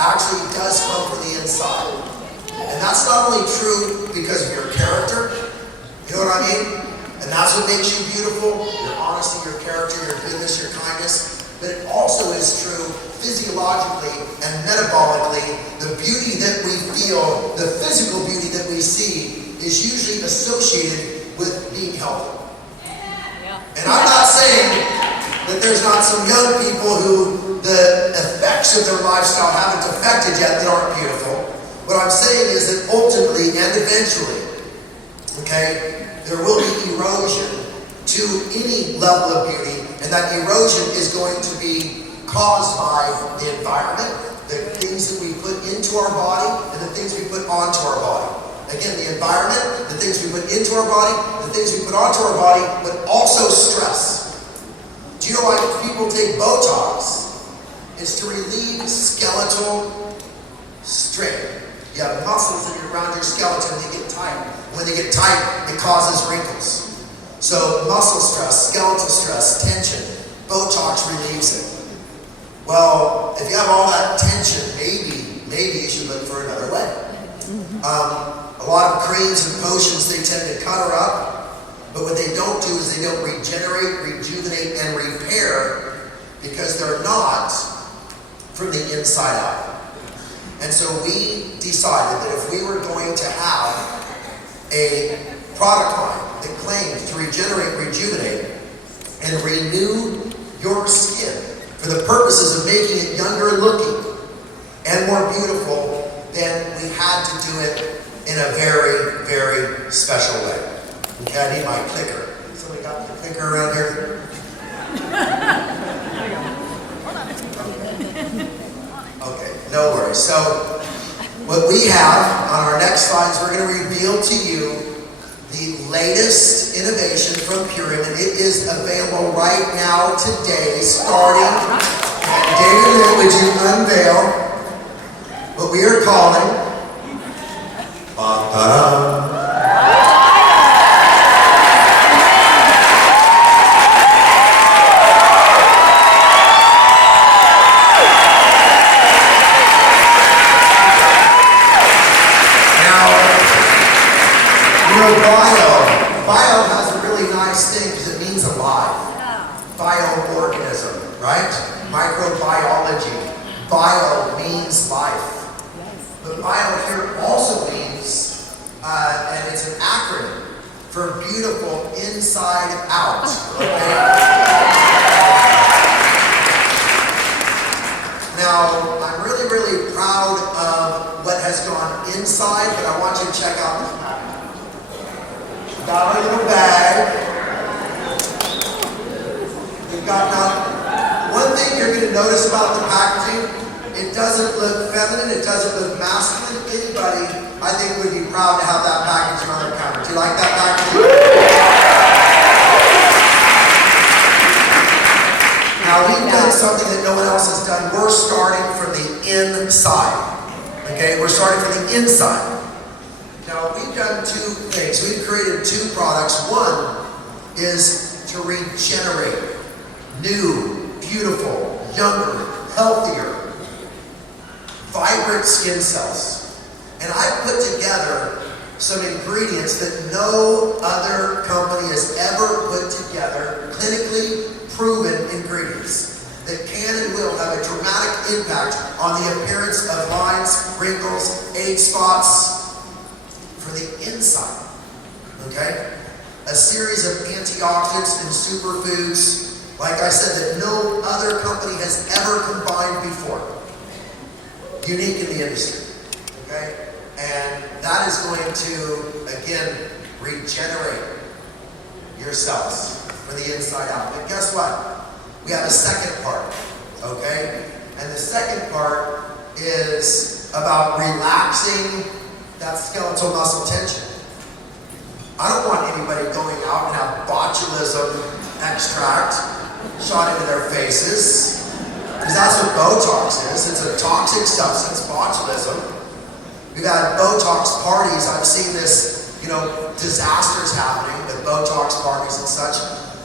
actually does come from the inside. And that's not only true because of your character, you know what I mean? And that's what makes you beautiful, your honesty, your character, your goodness, your kindness. But it also is true physiologically and metabolically. The beauty that we feel, the physical beauty that we see, is usually associated with being healthy. And I'm not saying that there's not some young people who the effects of their lifestyle haven't affected yet that aren't beautiful. What I'm saying is that ultimately and eventually, okay, there will be erosion to any level of beauty, and that erosion is going to be caused by the environment, the things that we put into our body, and the things we put onto our body. Again, the environment, the things we put into our body, the things we put onto our body, but also stress. Do you know why people take Botox? It's to relieve skeletal strain. You have muscles that are around your skeleton, they get tight. When they get tight, it causes wrinkles. So muscle stress, skeletal stress, tension, Botox relieves it. Well, if you have all that tension, maybe you should look for another way. A lot of creams and potions, they tend to cut her up, but what they don't do is they don't regenerate, rejuvenate, and repair because they're not from the inside out. And so we decided that if we were going to have a product line that claimed to regenerate, rejuvenate, and renew your skin for the purposes of making it younger looking and more beautiful, then we had to do it in a very, very special way. Okay, I need my clicker. Somebody got the clicker around here? Okay, no worries. So, what we have on our next slides, we're going to reveal to you the latest innovation from Purium, and it is available right now, today, starting. David, would you unveil what we are calling Bio has a really nice thing because it means alive. Bioorganism, right? Microbiology. Bio means life. But bio here also means, and it's an acronym for beautiful inside out. Okay? Now, I'm really, really proud of what has gone inside, but I want you to check out this package. Got our little bag. We've got now, one thing you're going to notice about the packaging, it doesn't look feminine, it doesn't look masculine. Anybody, I think, would be proud to have that package on their counter. Do you like that packaging? Now, we've done something that no one else has done. We're starting from the inside. Okay, we're starting from the inside. Now, we've done two things. We've created two products. One is to regenerate new, beautiful, younger, healthier, vibrant skin cells. And I put together some ingredients that no other company has ever put together, clinically proven ingredients that can and will have a dramatic impact on the appearance of lines, wrinkles, age spots, for the inside, okay? A series of antioxidants and superfoods, like I said, that no other company has ever combined before. Unique in the industry, okay? And that is going to, again, regenerate your cells from the inside out. But guess what? We have a second part, okay? And the second part is about relaxing that skeletal muscle tension. I don't want anybody going out and have botulism extract shot into their faces, because that's what Botox is. It's a toxic substance, botulism. We've had Botox parties. I've seen this, disasters happening with Botox parties and such.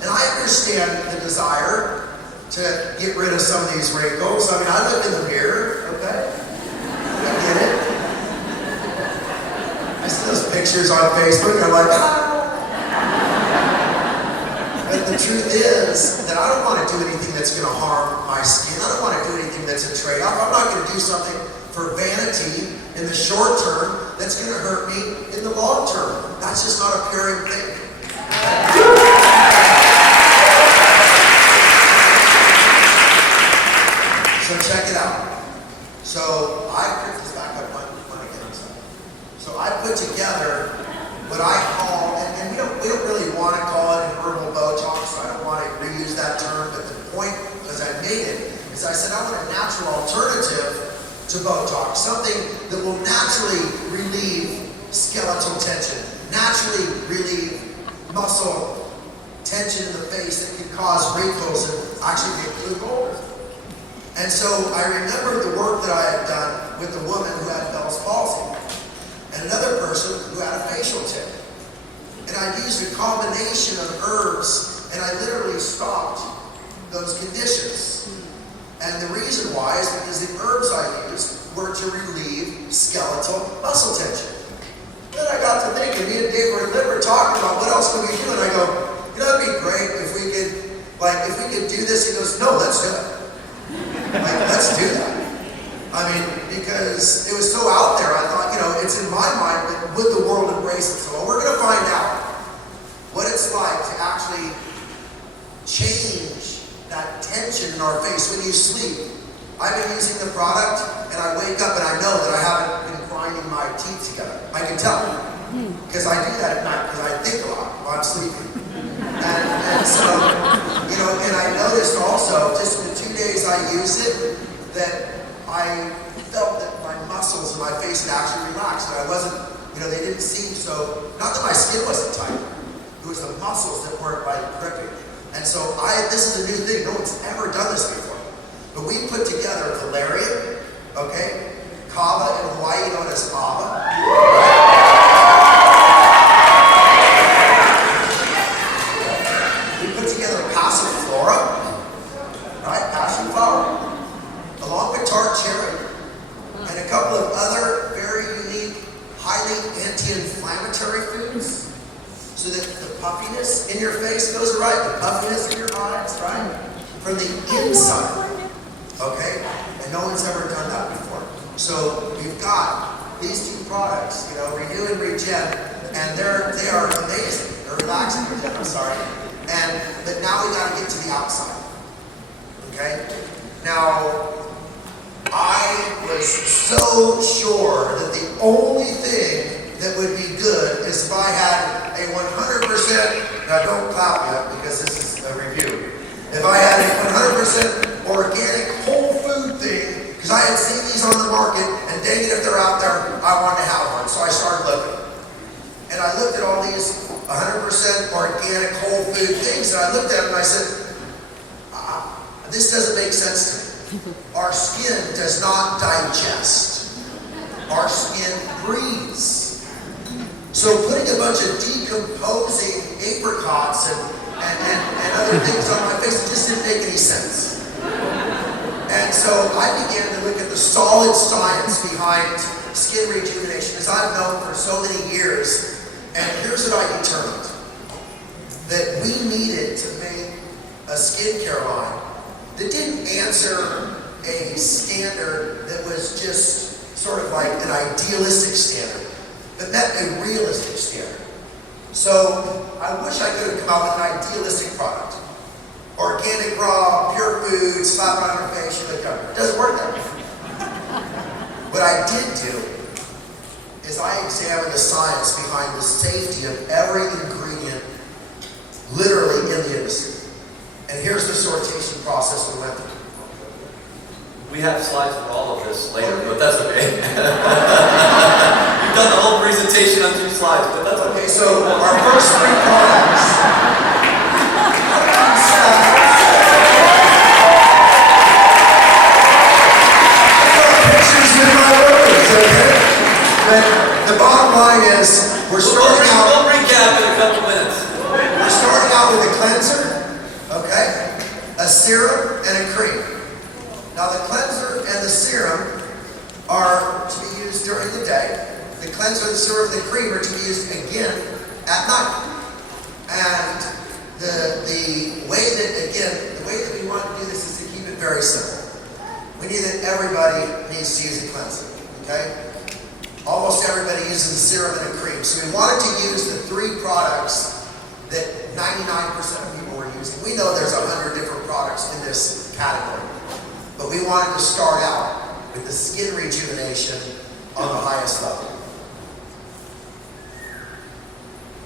And I understand the desire to get rid of some of these wrinkles. I mean, I look in the mirror, okay? pictures on Facebook. I'm like, ah. But the truth is that I don't want to do anything that's going to harm my skin. I don't want to do anything that's a trade-off. I'm not going to do something for vanity in the short term that's going to hurt me in the long term. That's just not a Purium thing. So check it out. So I put this back up when I get inside. So I put together what I call, and we don't really want to call it an herbal Botox, so I don't want to reuse that term, but the point, as I made it, is I said I want a natural alternative to Botox, something that will naturally relieve skeletal tension, naturally relieve muscle tension in the face that can cause wrinkles and actually make you look older. And so I remember the work that I had done with the woman who had Bell's palsy and another person who had a facial tip. And I used a combination of herbs and I literally stopped those conditions. And the reason why is because the herbs I used were to relieve skeletal muscle tension. Then I got to thinking, me and Dave were talking about what else could we do, and I go, it'd be great if we could do this. He goes, no, let's do it. Let's do that. I mean, because it was so out there, I thought, it's in my mind, but would the world embrace it? So we're going to find out what it's like to actually change that tension in our face when you sleep. I've been using the product, and I wake up and I know that I haven't been grinding my teeth together. I can tell. Because I do that at night, because I think a lot while I'm sleeping. And so, and I noticed also, just in the 2 days I used it, that I felt that my muscles in my face had actually relaxed, and I wasn't, they didn't seem so, not that my skin wasn't tight, it was the muscles that weren't gripping. And so this is a new thing, no one's ever done this before. But we put together valerian, okay, kava in Hawaii known as kava, we put together passiflora, right, passion flower, along with tart cherry, and a couple of other very unique, highly anti-inflammatory foods, so that the puffiness in your face goes right, the puffiness in your eyes, right, from the inside, okay? And no one's ever done that before. So we've got these two products, Renew and Regen, and they are amazing. They're relaxing, I'm sorry. But now we got to get to the outside. Okay? Now, I was so sure that the only thing that would be good is if I had a 100%, now don't clap yet because this is a review. If I had a 100% organic whole food thing, because I had seen these on the market, and dang it, if they're out there, I wanted to have one. So I started looking. And I looked at all these 100% organic whole food things, and I looked at them and I said, this doesn't make sense to me. Our skin does not digest. Our skin breathes. So putting a bunch of decomposing apricots and other things on my face, it just didn't make any sense. And so I began to look at the solid science behind skin rejuvenation, as I've known for so many years. And here's what I determined. That we needed to make a skincare line that didn't answer a standard that was just sort of like an idealistic standard, but met a realistic standard. So I wish I could have come out with an idealistic product. Organic, raw, pure food, slap it on your face, you look up. It doesn't work that way. What I did do is I examined the science behind the safety of every ingredient literally in the industry. And here's the sortation process we went through. We have slides for all of this later, but that's okay. You've done the whole presentation on 2 slides, but that's okay. So our first 3 products. But the bottom line is, we're starting out. We'll recap in a couple minutes. We're starting out with a cleanser, okay, a serum, and a cream. Now the cleanser and the serum are to be used during the day. the cleanser, the serum, and the cream are to be used again at night. And the way that we want to do this is to keep it very simple. We need that everybody needs to use a cleanser, okay? Almost everybody uses a serum and a cream. So we wanted to use the 3 products that 99% of people were using. We know there's 100 different products in this category, but we wanted to start out with the skin rejuvenation on the highest level.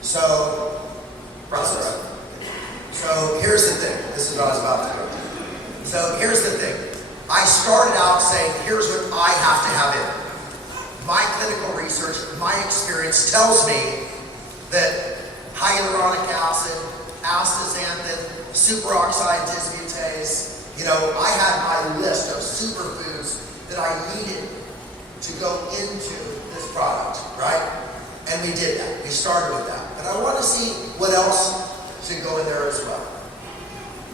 So here's the thing. This is what I was about to do. So here's the thing. I started out saying, here's what I have to have in. My clinical research, my experience tells me that hyaluronic acid, astaxanthin, superoxide dismutase, I had my list of superfoods that I needed to go into this product, right? And we did that. We started with that. But I want to see what else should go in there as well.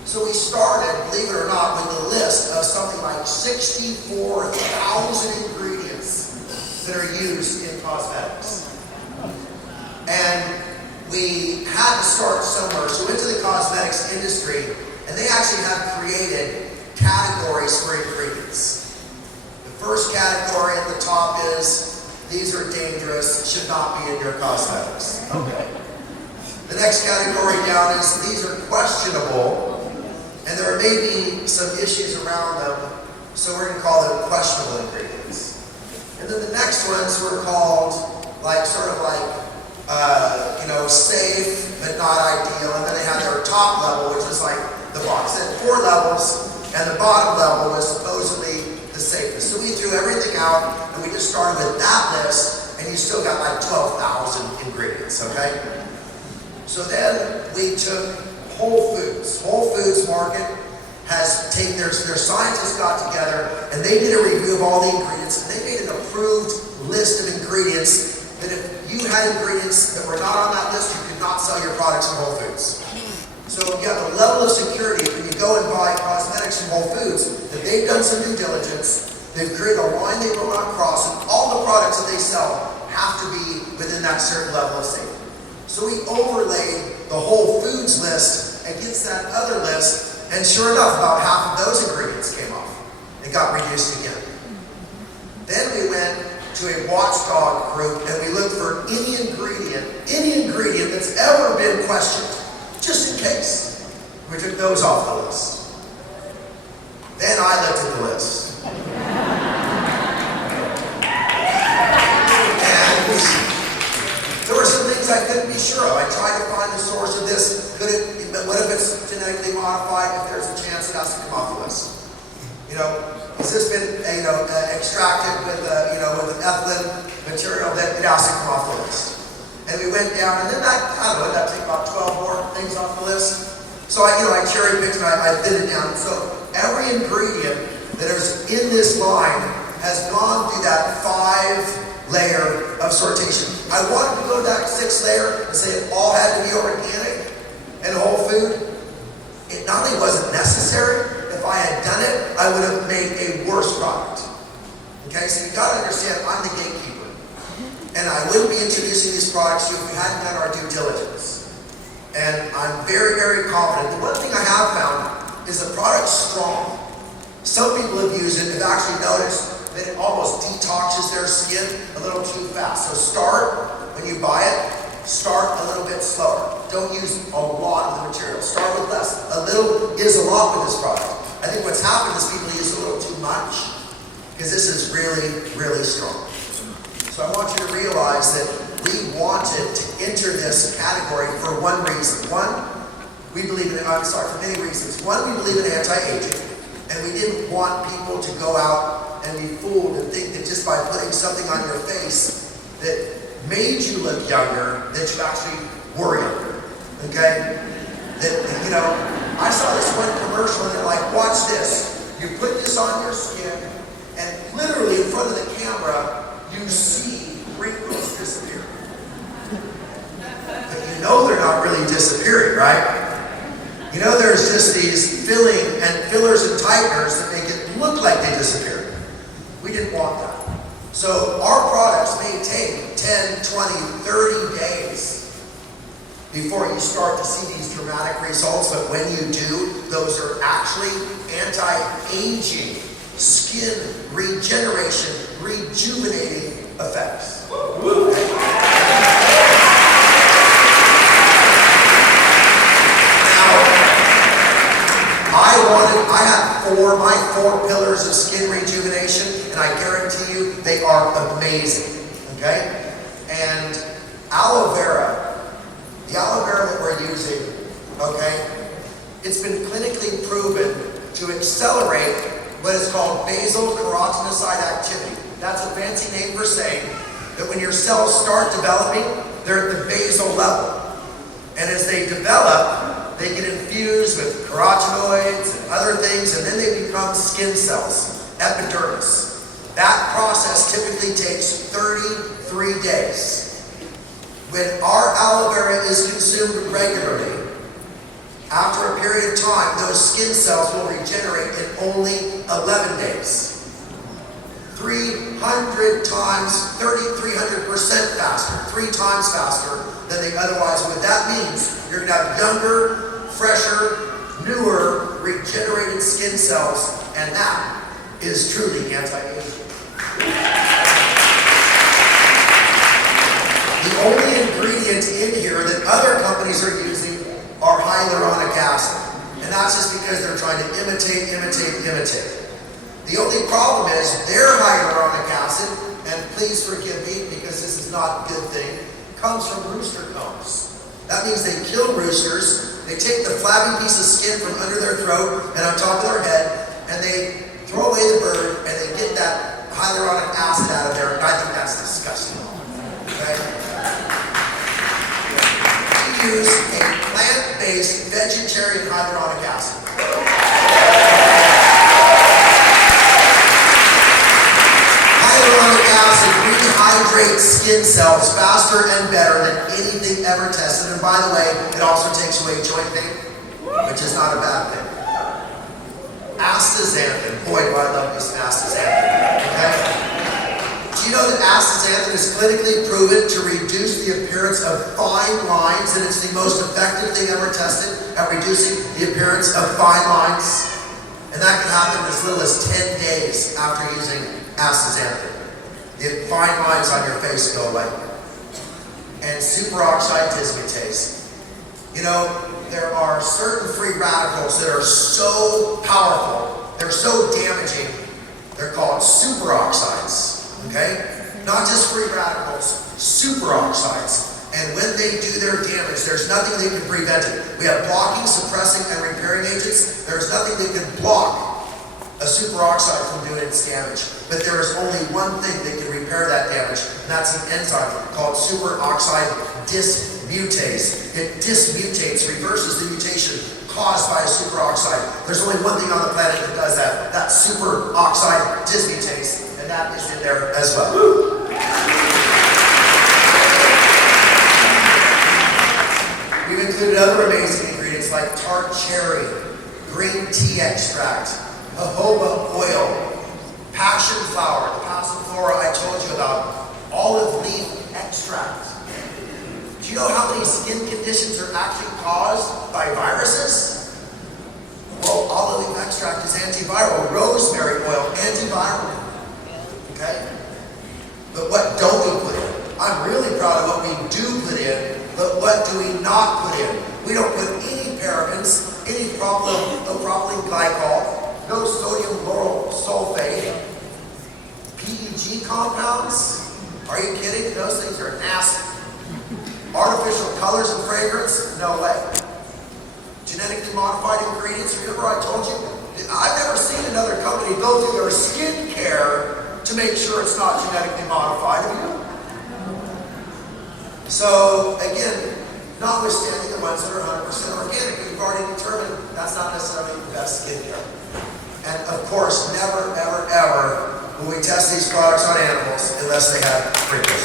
So we started, believe it or not, with a list of something like 64,000 ingredients that are used in cosmetics. And we had to start somewhere. So we went to the cosmetics industry, and they actually have created categories for ingredients. The first category at the top is, these are dangerous, should not be in your cosmetics. Okay. The next category down is, these are questionable, and there may be some issues around them, so we're going to call them questionable ingredients. And then the next ones were called safe but not ideal. And then they had their top level, which was like the box. They had 4 levels, and the bottom level was supposedly the safest. So we threw everything out, and we just started with that list, and you still got like 12,000 ingredients, okay? So then we took Whole Foods. Whole Foods market has taken their scientists got together, and they did a review of all the ingredients, and they made an approved list of ingredients that if you had ingredients that were not on that list, you could not sell your products from Whole Foods. So you have a level of security when you go and buy cosmetics from Whole Foods, that they've done some due diligence, they've created a line they will not cross, and all the products that they sell have to be within that certain level of safety. So we overlaid the Whole Foods list against that other list, and sure enough, about half of those ingredients came off. It got reduced again. Then we went to a watchdog group, and we looked for any ingredient that's ever been questioned, just in case. We took those off the list. Then I looked at the list. And there were some things I couldn't be sure of. I tried to find the source of this. What if it's genetically modified? If there's a chance it has to come off the list. Has this been extracted with an ethylene material that it has to come off the list? And we went down, and then that took about 12 more things off the list. So I cherry picked and I bit it down. So every ingredient that is in this line has gone through that 5-layer of sortation. I wanted to go to that 6th layer and say it all had to be organic and whole food. It not only wasn't necessary, if I had done it, I would have made a worse product. Okay, so you got to understand, I'm the gatekeeper. And I wouldn't be introducing these products to you if we hadn't done our due diligence. And I'm very, very confident. The one thing I have found is the product's strong. Some people have used it, have actually noticed that it almost detoxes their skin a little too fast. So when you buy it, start a little bit slower. Don't use a lot of the material. Start with less. A little is a lot with this product. I think what's happened is people use a little too much, because this is really, really strong. So I want you to realize that we wanted to enter this category for one reason. For many reasons. One, we believe in anti-aging, and we didn't want people to go out and be fooled and think that just by putting something on your face that made you look younger, that you actually were younger. Okay? I saw this one commercial, and they're like, watch this. You put this on your skin, and literally in front of the camera, you see wrinkles disappear. But they're not really disappearing, right? There's just these fillers and tighteners that make it look like they disappeared. We didn't want that. So our products may take 10, 20, 30 days before you start to see these dramatic results. But when you do, those are actually anti-aging, skin regeneration, rejuvenating effects. I have my four pillars of skin rejuvenation, and I guarantee you they are amazing, okay? And aloe vera, the aloe vera that we're using, okay, it's been clinically proven to accelerate what is called basal keratinocyte activity. That's a fancy name for saying that when your cells start developing, they're at the basal level. And as they develop, they get infused with carotenoids and other things, and then they become skin cells, epidermis. That process typically takes 33 days. When our aloe vera is consumed regularly, after a period of time, those skin cells will regenerate in only 11 days. 300% faster, 3 times faster than they otherwise would. That means you're going to have younger, fresher, newer, regenerated skin cells, and that is truly anti-aging. The only ingredient in here that other companies are using are hyaluronic acid. And that's just because they're trying to imitate. The only problem is their hyaluronic acid, and please forgive me because this is not a good thing, comes from rooster combs. That means they kill roosters, they take the flabby piece of skin from under their throat and on top of their head, and they throw away the bird, and they get that hyaluronic acid out of there, and I think that's disgusting. Okay? We use a plant-based vegetarian hyaluronic acid. Hyaluronic acid rehydrates skin cells faster and better than anything ever tested. And by the way, it also takes away joint pain, which is not a bad thing. Astaxanthin. Boy, do I love this astaxanthin. Okay? Do you know that astaxanthin is clinically proven to reduce the appearance of fine lines, and it's the most effective thing ever tested at reducing the appearance of fine lines? And that can happen in as little as 10 days after using astaxanthin. The fine lines on your face go away. And superoxide dismutase. You know, there are certain free radicals that are so powerful, they're so damaging, they're called superoxides. Okay? Not just free radicals, superoxides. And when they do their damage, there's nothing that can prevent it. We have blocking, suppressing, and repairing agents. There's nothing that can block a superoxide from doing its damage. But there is only one thing that can repair that damage, and that's an enzyme called superoxide dismutase. It dismutates, reverses the mutation caused by a superoxide. There's only one thing on the planet that does that. That's superoxide dismutase, and that is in there as well. We've included other amazing ingredients like tart cherry, green tea extract, jojoba oil, passion flower, the passiflora I told you about, olive leaf extract. Do you know how many skin conditions are actually caused by viruses? Well, olive leaf extract is antiviral. Rosemary oil, antiviral. Okay? But what don't we put in? I'm really proud of what we do put in, but what do we not put in? We don't put any parabens, any propylene glycol, no sodium lauryl sulfate, PEG compounds. Are you kidding? Those things are nasty. Artificial colors and fragrance? No way. Genetically modified ingredients? Remember I told you? I've never seen another company go through their skin care to make sure it's not genetically modified. Have you? So, again, notwithstanding the ones that are 100% organic, we've already determined that's not necessarily the best skincare. And of course, never, ever, ever will we test these products on animals unless they have wrinkles.